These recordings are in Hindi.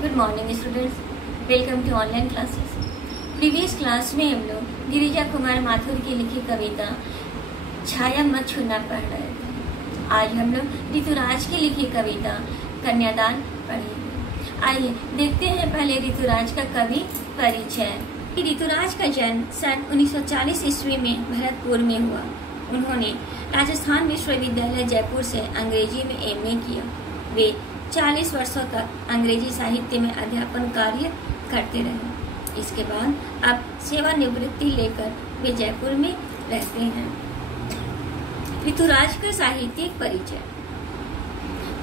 Good morning students, welcome to online classes. Previous class में हम लोग गिरिजा कुमार माथुर की लिखी कविता छाया मत छूना पढ़ रहे थे। आज हम लोग ऋतुराज की लिखी कविता कन्यादान पढ़ेंगे। आइए देखते हैं पहले ऋतुराज का कवि परिचय। ऋतुराज का जन्म सन 1940 ईस्वी में भरतपुर में हुआ। उन्होंने राजस्थान विश्वविद्यालय जयपुर से अंग्रेजी में एमए किया। वे 40 वर्षों तक अंग्रेजी साहित्य में अध्यापन कार्य करते रहे। इसके बाद अब सेवानिवृत्ति लेकर वे जयपुर में रहते हैं। ऋतुराज का साहित्यिक परिचय।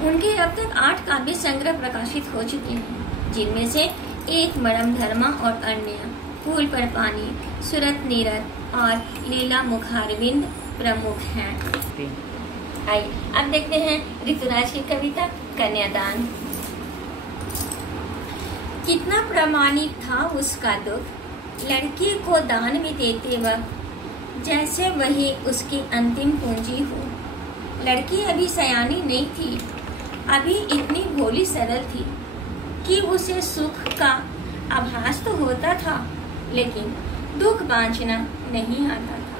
उनके अब तक 8 काव्य संग्रह प्रकाशित हो चुके हैं, जिनमें से एक मरम धर्मा और अन्य, फूल पर पानी, सूरत नीरद और लीला मुखारविंद प्रमुख हैं। आइए अब देखते हैं ऋतुराज की कविता कन्यादान। कितना प्रामाणिक था उसका दुख, लड़की को दान में देते वक्त, जैसे वही उसकी अंतिम पूंजी हो। लड़की अभी सयानी नहीं थी, अभी इतनी भोली सरल थी कि उसे सुख का आभास तो होता था, लेकिन दुख बांचना नहीं आता था।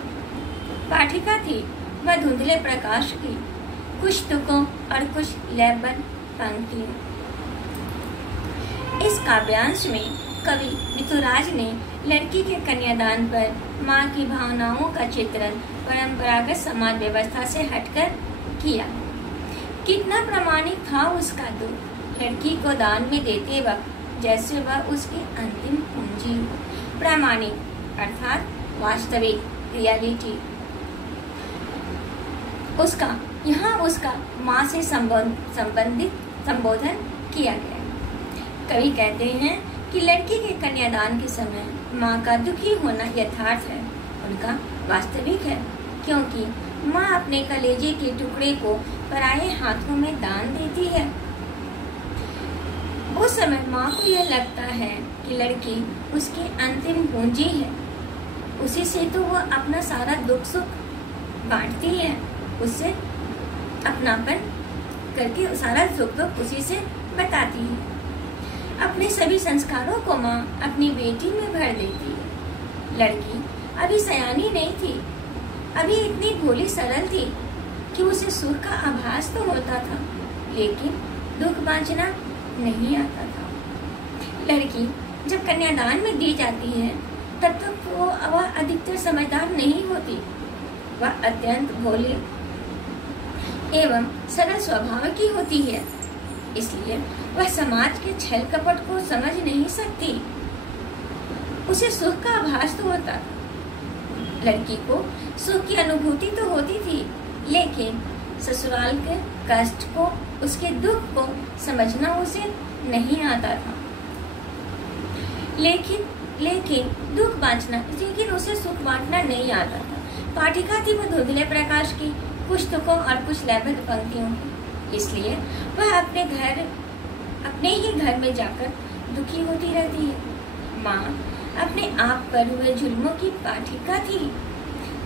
पाठिका थी वह धुंधले प्रकाश की, कुछ तुकों और कुछ लयबद्ध पंक्तियों। इस काव्यांश में कवि ऋतुराज ने लड़की के कन्यादान पर माँ की भावनाओं का चित्रण परंपरागत समाज व्यवस्था से हटकर किया। कितना प्रामाणिक था उसका दुख, लड़की को दान में देते वक्त, जैसे वह उसकी अंतिम पूंजी हो। प्रामाणिक अर्थात वास्तविक, रियलिटी। उसका माँ से संबोधन किया गया। कवि कहते हैं कि लड़की के कन्यादान के समय माँ का दुखी होना यथार्थ है, उनका वास्तविक है, क्योंकि माँ अपने कलेजे के टुकड़े को पराये हाथों में दान देती है। उस समय माँ को यह लगता है कि लड़की उसकी अंतिम पूंजी है, उसी से तो वह अपना सारा दुख सुख बांटती है, उससे अपनापन करके सारा दुख दुख उसी से बताती है। अपने सभी संस्कारों को माँ अपनी बेटी में भर देती है। लड़की अभी सयानी नहीं थी, अभी इतनी भोली सरल थी कि उसे सुख का आभास तो होता था, लेकिन दुख बांचना नहीं आता था। लड़की जब कन्यादान में दी जाती है, तब तक वह अधिकतर समझदार नहीं होती। वह अत्यंत भोली एवं सरल स्वभाव की होती है, इसलिए वह समाज के छल कपट को समझ नहीं सकती। उसे सुख का आभास तो होता था। लड़की को सुख की अनुभूति तो होती थी, लेकिन ससुराल के कष्ट को, उसके दुख को समझना उसे नहीं आता था। लेकिन दुख बांटना, लेकिन उसे सुख बांटना नहीं आता था। पाठिका थी वह धुंधले प्रकाश की, कुछ तुकों और कुछ लयबद्ध पंक्तियों की, इसलिए वह अपने ही घर में जाकर दुखी होती रहती है। माँ अपने आप पर हुए जुल्मों की पाठिका थी,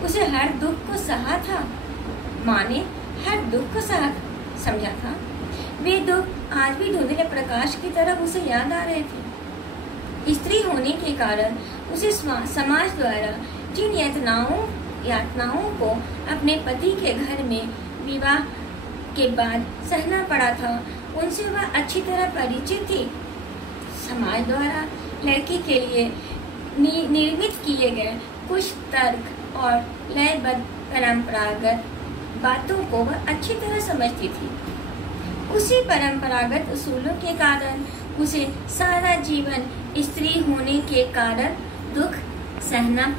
उसे हर दुख को सहा था। माँ ने हर दुख को समझा था। वे दुख आज भी धुंधले प्रकाश की तरह उसे याद आ रहे थे। स्त्री होने के कारण उसे समाज द्वारा जिन यातनाओं को अपने पति के घर में विवाह के बाद सहना पड़ा था, उनसे वह अच्छी तरह परिचित थी। समाज द्वारा लड़की के लिए निर्मित किए गए कुछ तर्क और लयबद्ध परंपरागत बातों को वह अच्छी तरह समझती थी। उसी परंपरागत उसूलों के कारण उसे सारा जीवन स्त्री होने के कारण दुख सहना पड़ा।